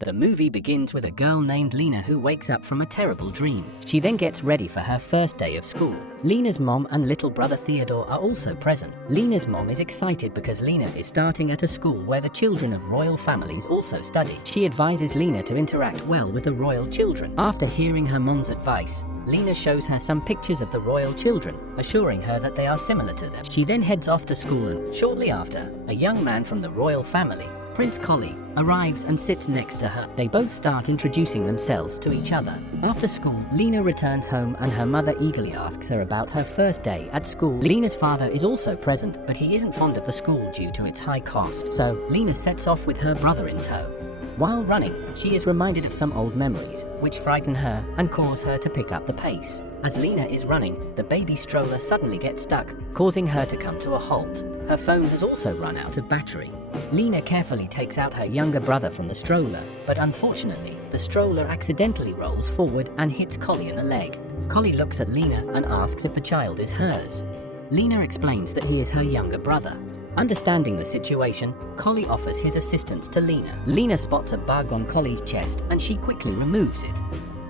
The movie begins with a girl named Lena who wakes up from a terrible dream. She then gets ready for her first day of school. Lena's mom and little brother Theodore are also present. Lena's mom is excited because Lena is starting at a school where the children of royal families also study. She advises Lena to interact well with the royal children. After hearing her mom's advice, Lena shows her some pictures of the royal children, assuring her that they are similar to them. She then heads off to school and, shortly after, a young man from the royal family, Prince Collie, arrives and sits next to her. They both start introducing themselves to each other. After school, Lena returns home and her mother eagerly asks her about her first day at school. Lena's father is also present, but he isn't fond of the school due to its high cost, so Lena sets off with her brother in tow. While running, she is reminded of some old memories, which frighten her and cause her to pick up the pace. As Lena is running, the baby stroller suddenly gets stuck, causing her to come to a halt. Her phone has also run out of battery. Lena carefully takes out her younger brother from the stroller, but unfortunately, the stroller accidentally rolls forward and hits Collie in the leg. Collie looks at Lena and asks if the child is hers. Lena explains that he is her younger brother. Understanding the situation, Collie offers his assistance to Lena. Lena spots a bug on Collie's chest and she quickly removes it.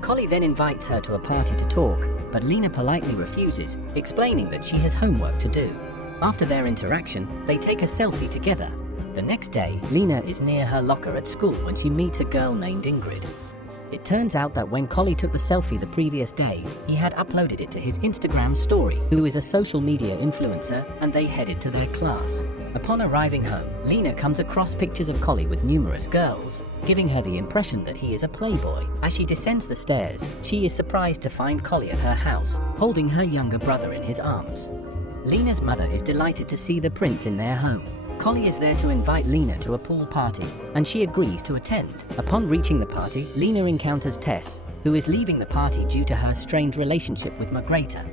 Collie then invites her to a party to talk, but Lena politely refuses, explaining that she has homework to do. After their interaction, they take a selfie together. The next day, Lena is near her locker at school when she meets a girl named Ingrid. It turns out that when Collie took the selfie the previous day, he had uploaded it to his Instagram story, who is a social media influencer, and they headed to their class. Upon arriving home, Lena comes across pictures of Collie with numerous girls, giving her the impression that he is a playboy. As she descends the stairs, she is surprised to find Collie at her house, holding her younger brother in his arms. Lena's mother is delighted to see the prince in their home. Collie is there to invite Lena to a pool party, and she agrees to attend. Upon reaching the party, Lena encounters Tess, who is leaving the party due to her strained relationship with Margrethe.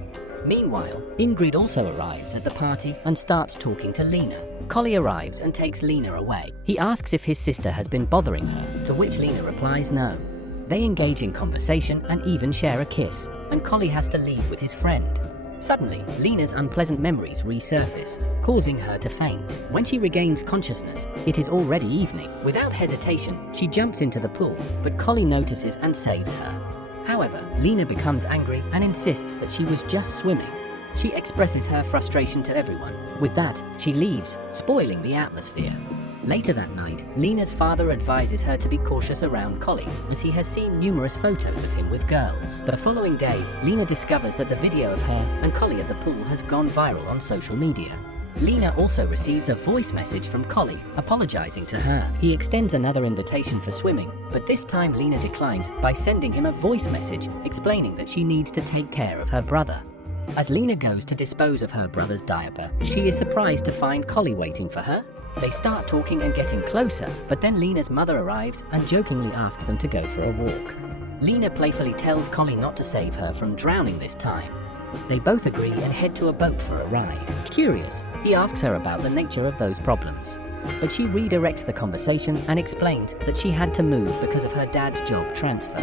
Meanwhile, Ingrid also arrives at the party and starts talking to Lena. Collie arrives and takes Lena away. He asks if his sister has been bothering her, to which Lena replies no. They engage in conversation and even share a kiss, and Collie has to leave with his friend. Suddenly, Lena's unpleasant memories resurface, causing her to faint. When she regains consciousness, it is already evening. Without hesitation, she jumps into the pool, but Collie notices and saves her. However, Lena becomes angry and insists that she was just swimming. She expresses her frustration to everyone. With that, she leaves, spoiling the atmosphere. Later that night, Lena's father advises her to be cautious around Collie, as he has seen numerous photos of him with girls. The following day, Lena discovers that the video of her and Collie at the pool has gone viral on social media. Lena also receives a voice message from Collie, apologizing to her. He extends another invitation for swimming, but this time Lena declines by sending him a voice message explaining that she needs to take care of her brother. As Lena goes to dispose of her brother's diaper, she is surprised to find Collie waiting for her. They start talking and getting closer, but then Lena's mother arrives and jokingly asks them to go for a walk. Lena playfully tells Collie not to save her from drowning this time. They both agree and head to a boat for a ride. Curious, he asks her about the nature of those problems, but she redirects the conversation and explains that she had to move because of her dad's job transfer,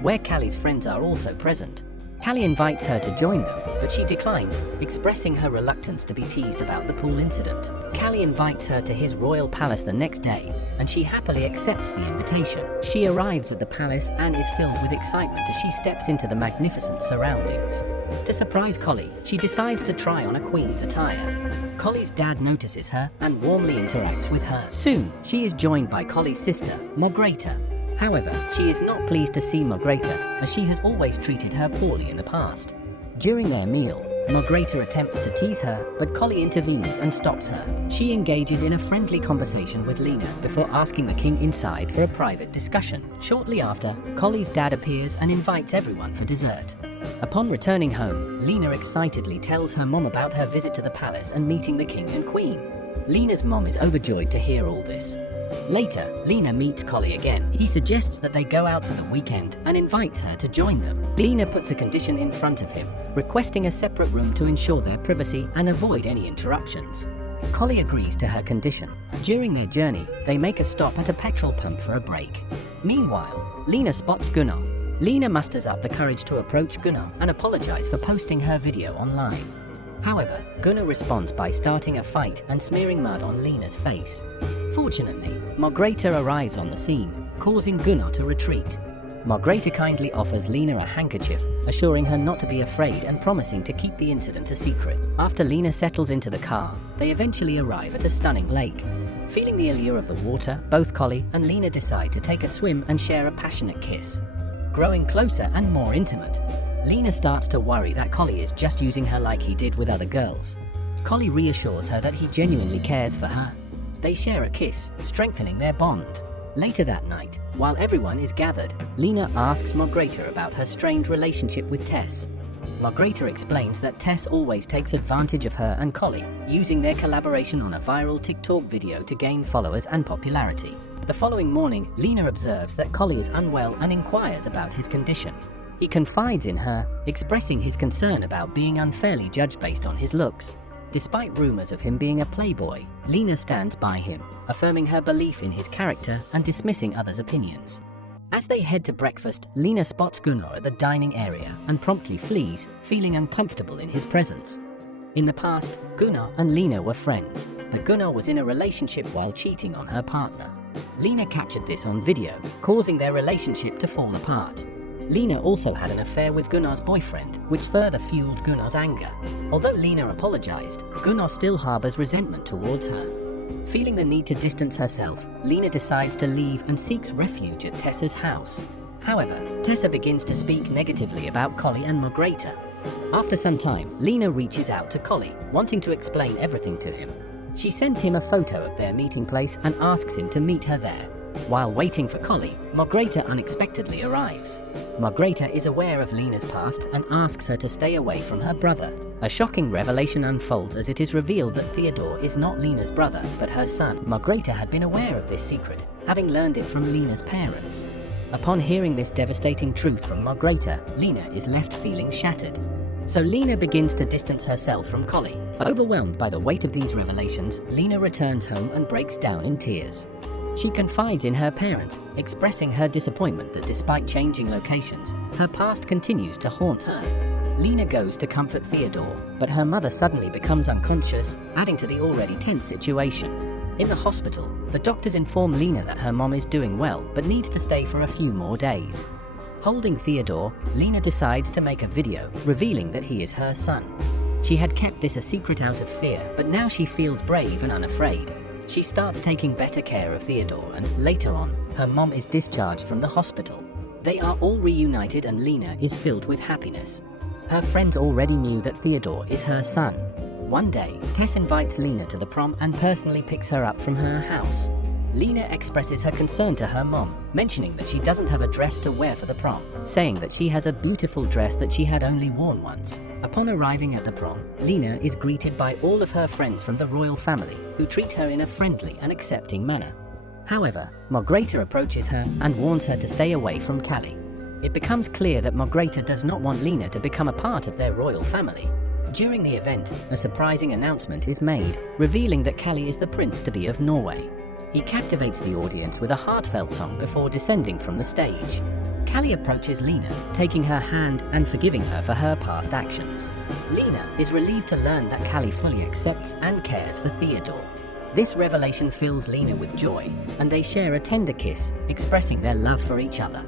where Callie's friends are also present. Callie invites her to join them, but she declines, expressing her reluctance to be teased about the pool incident. Callie invites her to his royal palace the next day, and she happily accepts the invitation. She arrives at the palace and is filled with excitement as she steps into the magnificent surroundings. To surprise Collie, she decides to try on a queen's attire. Collie's dad notices her and warmly interacts with her. Soon, she is joined by Collie's sister, Margrethe. However, she is not pleased to see Margrethe, as she has always treated her poorly in the past. During their meal, Margrethe attempts to tease her, but Collie intervenes and stops her. She engages in a friendly conversation with Lena before asking the king inside for a private discussion. Shortly after, Collie's dad appears and invites everyone for dessert. Upon returning home, Lena excitedly tells her mom about her visit to the palace and meeting the king and queen. Lena's mom is overjoyed to hear all this. Later, Lena meets Collie again. He suggests that they go out for the weekend and invites her to join them. Lena puts a condition in front of him, requesting a separate room to ensure their privacy and avoid any interruptions. Collie agrees to her condition. During their journey, they make a stop at a petrol pump for a break. Meanwhile, Lena spots Gunnar. Lena musters up the courage to approach Gunnar and apologize for posting her video online. However, Gunnar responds by starting a fight and smearing mud on Lena's face. Fortunately, Margrethe arrives on the scene. causing Gunnar to retreat. Margrethe kindly offers Lena a handkerchief, assuring her not to be afraid and promising to keep the incident a secret. After Lena settles into the car, they eventually arrive at a stunning lake. Feeling the allure of the water, both Collie and Lena decide to take a swim and share a passionate kiss. Growing closer and more intimate, Lena starts to worry that Collie is just using her like he did with other girls. Collie reassures her that he genuinely cares for her. They share a kiss, strengthening their bond. Later that night, while everyone is gathered, Lena asks Margrethe about her strained relationship with Tess. Margrethe explains that Tess always takes advantage of her and Collie, using their collaboration on a viral TikTok video to gain followers and popularity. The following morning, Lena observes that Collie is unwell and inquires about his condition. He confides in her, expressing his concern about being unfairly judged based on his looks. Despite rumors of him being a playboy, Lena stands by him, affirming her belief in his character and dismissing others' opinions. As they head to breakfast, Lena spots Gunnar at the dining area and promptly flees, feeling uncomfortable in his presence. In the past, Gunnar and Lena were friends, but Gunnar was in a relationship while cheating on her partner. Lena captured this on video, causing their relationship to fall apart. Lena also had an affair with Gunnar's boyfriend, which further fueled Gunnar's anger. Although Lena apologized, Gunnar still harbors resentment towards her. Feeling the need to distance herself, Lena decides to leave and seeks refuge at Tessa's house. However, Tessa begins to speak negatively about Collie and Margrethe. After some time, Lena reaches out to Collie, wanting to explain everything to him. She sends him a photo of their meeting place and asks him to meet her there. While waiting for Collie, Margrethe unexpectedly arrives. Margrethe is aware of Lena's past and asks her to stay away from her brother. A shocking revelation unfolds as it is revealed that Theodore is not Lena's brother, but her son. Margrethe had been aware of this secret, having learned it from Lena's parents. Upon hearing this devastating truth from Margrethe, Lena is left feeling shattered. So Lena begins to distance herself from Collie. Overwhelmed by the weight of these revelations, Lena returns home and breaks down in tears. She confides in her parents, expressing her disappointment that despite changing locations, her past continues to haunt her. Lena goes to comfort Theodore, but her mother suddenly becomes unconscious, adding to the already tense situation. In the hospital, the doctors inform Lena that her mom is doing well, but needs to stay for a few more days. Holding Theodore, Lena decides to make a video, revealing that he is her son. She had kept this a secret out of fear, but now she feels brave and unafraid. She starts taking better care of Theodore and, later on, her mom is discharged from the hospital. They are all reunited and Lena is filled with happiness. Her friends already knew that Theodore is her son. One day, Tess invites Lena to the prom and personally picks her up from her house. Lena expresses her concern to her mom, mentioning that she doesn't have a dress to wear for the prom, saying that she has a beautiful dress that she had only worn once. Upon arriving at the prom, Lena is greeted by all of her friends from the royal family, who treat her in a friendly and accepting manner. However, Margrethe approaches her and warns her to stay away from Callie. It becomes clear that Margrethe does not want Lena to become a part of their royal family. During the event, a surprising announcement is made, revealing that Callie is the prince-to-be of Norway. He captivates the audience with a heartfelt song before descending from the stage. Callie approaches Lena, taking her hand and forgiving her for her past actions. Lena is relieved to learn that Callie fully accepts and cares for Theodore. This revelation fills Lena with joy, and they share a tender kiss, expressing their love for each other.